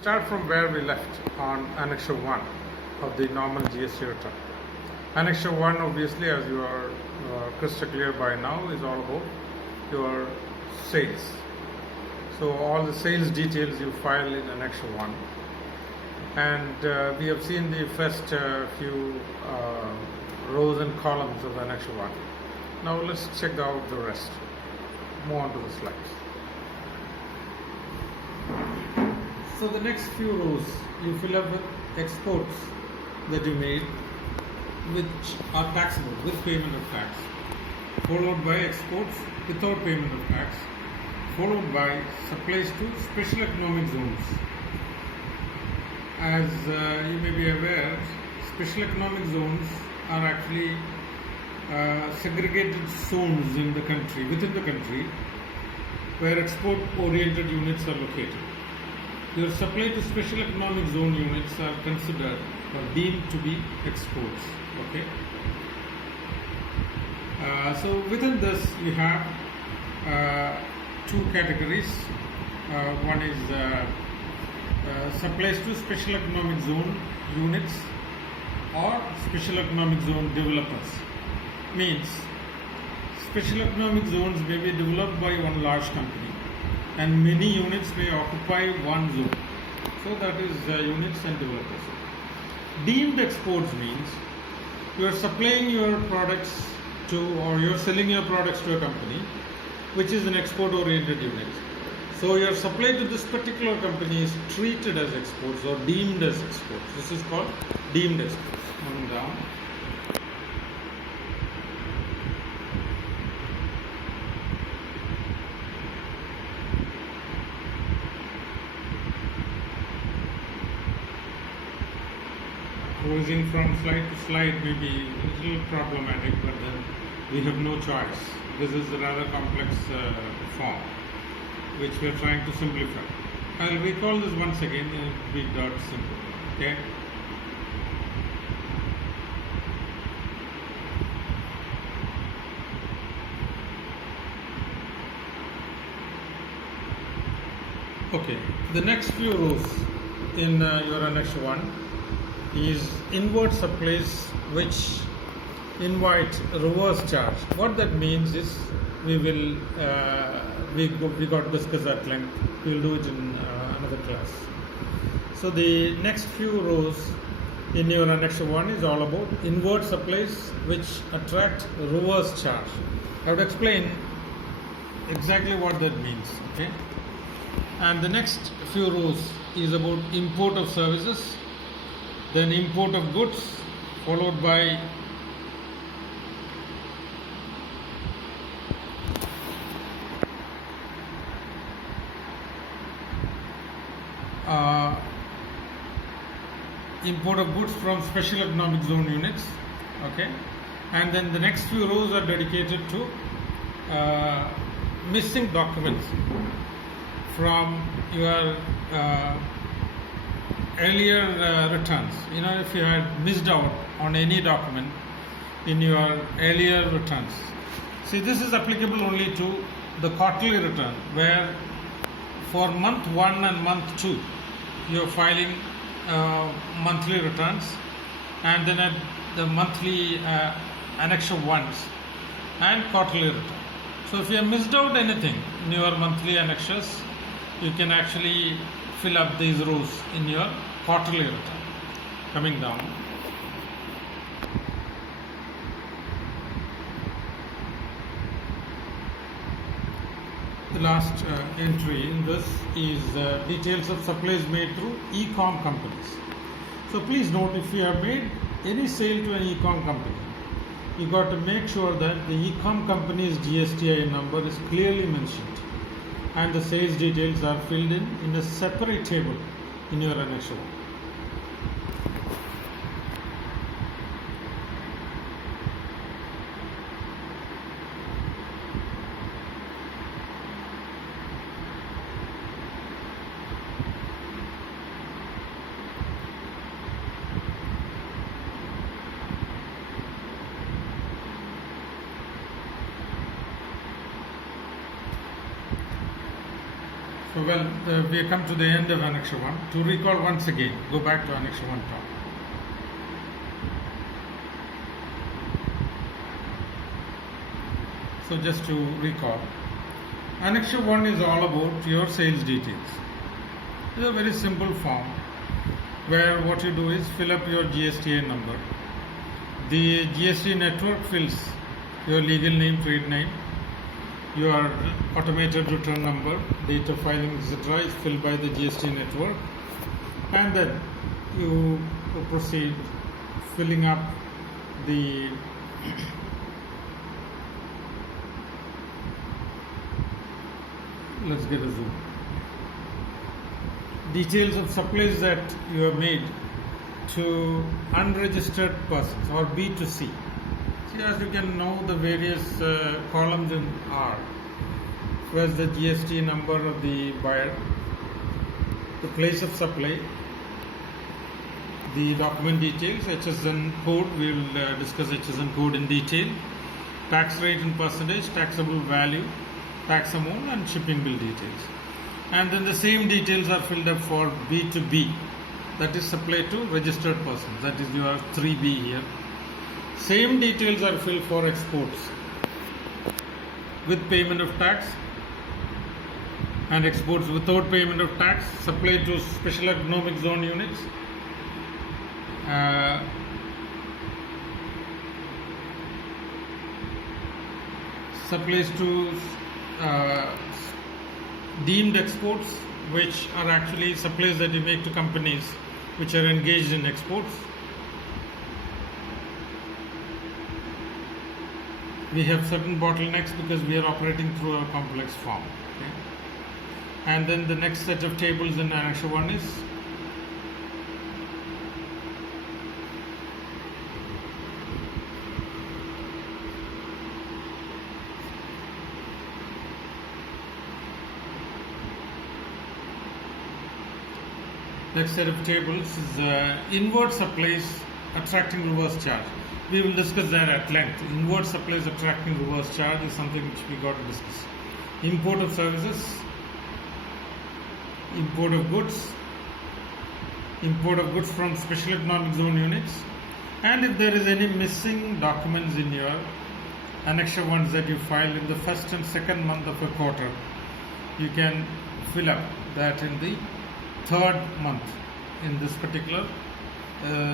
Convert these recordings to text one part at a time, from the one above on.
Start from where we left on Annexure 1 of the normal GST return. Annexure 1, obviously, as you are crystal clear by now, is all about your sales. So all the sales details you file in Annexure 1. And we have seen the first few rows and columns of Annexure 1. Now let's check out the rest. Move on to the slides. So the next few rows you fill up with exports that you made which are taxable with payment of tax, followed by exports without payment of tax, followed by supplies to special economic zones. As you may be aware, special economic zones are actually segregated zones in the country, within the country, where export-oriented units are located. Your supply to special economic zone units are considered or deemed to be exports. Okay. So within this you have two categories. One is supplies to special economic zone units or special economic zone developers. Means special economic zones may be developed by one large company and many units may occupy one zone. So that is units and developers. Deemed exports means you are supplying your products to, or you are selling your products to a company which is an export oriented unit. So your supply to this particular company is treated as exports or deemed as exports. This is called deemed exports. Moving down. Cruising from slide to slide may be a little problematic, but then we have no choice. This is a rather complex form which we are trying to simplify. I'll recall this once again and it will be dot simple. Okay. Okay. The next few rows in your Annexure 1 is inward supplies which invite reverse charge. What that means is we got to discuss at length. We will do it in another class. So the next few rows in your Annexure 1 is all about inward supplies which attract reverse charge. I would explain exactly what that means. Okay, and the next few rows is about import of services, then import of goods, followed by import of goods from special economic zone units. Okay, and then the next few rows are dedicated to missing documents from your earlier returns. You know, if you had missed out on any document in your earlier returns. See, this is applicable only to the quarterly return, where for month 1 and month 2 you are filing monthly returns, and then at the monthly Annexure 1s and quarterly return. So if you have missed out anything in your monthly annexures, you can actually fill up these rows in your quarterly return. Coming down. The last entry in this is details of supplies made through e-com companies. So please note, if you have made any sale to an e-com company, you got to make sure that the e-com company's GSTI number is clearly mentioned and the sales details are filled in a separate table in your Annexure 1. So we come to the end of Annex 1. To recall once again, go back to Annex 1 top. So just to recall, Annex 1 is all about your sales details. It's a very simple form where what you do is fill up your GST number. The GST network fills your legal name, trade name, your automated return number, date of filing, etc. is filled by the GST network, and then you proceed filling up the let's get a zoom. Details of supplies that you have made to unregistered persons or B2C. See, as you can know, the various columns in R. First, the GST number of the buyer, the place of supply, the document details, HSN code. We will discuss HSN code in detail. Tax rate in percentage, taxable value, tax amount, and shipping bill details. And then the same details are filled up for B2B, that is supply to registered persons, that is your 3B here. Same details are filled for exports with payment of tax, and exports without payment of tax, supply to special economic zone units, supplies to deemed exports, which are actually supplies that you make to companies which are engaged in exports. We have certain bottlenecks because we are operating through a complex form. Okay? And then the next set of tables in Annex 1 is next set of tables is inward supplies attracting reverse charge. We will discuss that at length. Inward supplies attracting reverse charge is something which we got to discuss. Import of services, import of goods from special economic zone units, and if there is any missing documents in your Annex 1s that you filed in the first and second month of a quarter, you can fill up that in the third month in this particular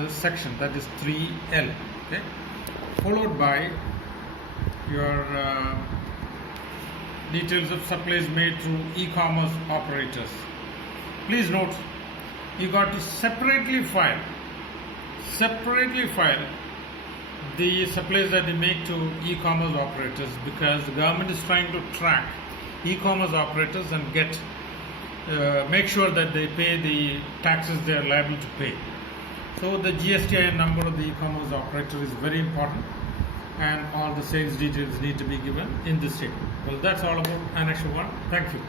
section, that is 3L, okay, followed by your details of supplies made through e-commerce operators. Please note, you got to separately file the supplies that you make to e-commerce operators, because the government is trying to track e-commerce operators and make sure that they pay the taxes they are liable to pay. So the GST number of the e-commerce operator is very important, and all the sales details need to be given in this table. Well, that's all about Annex 1. Thank you.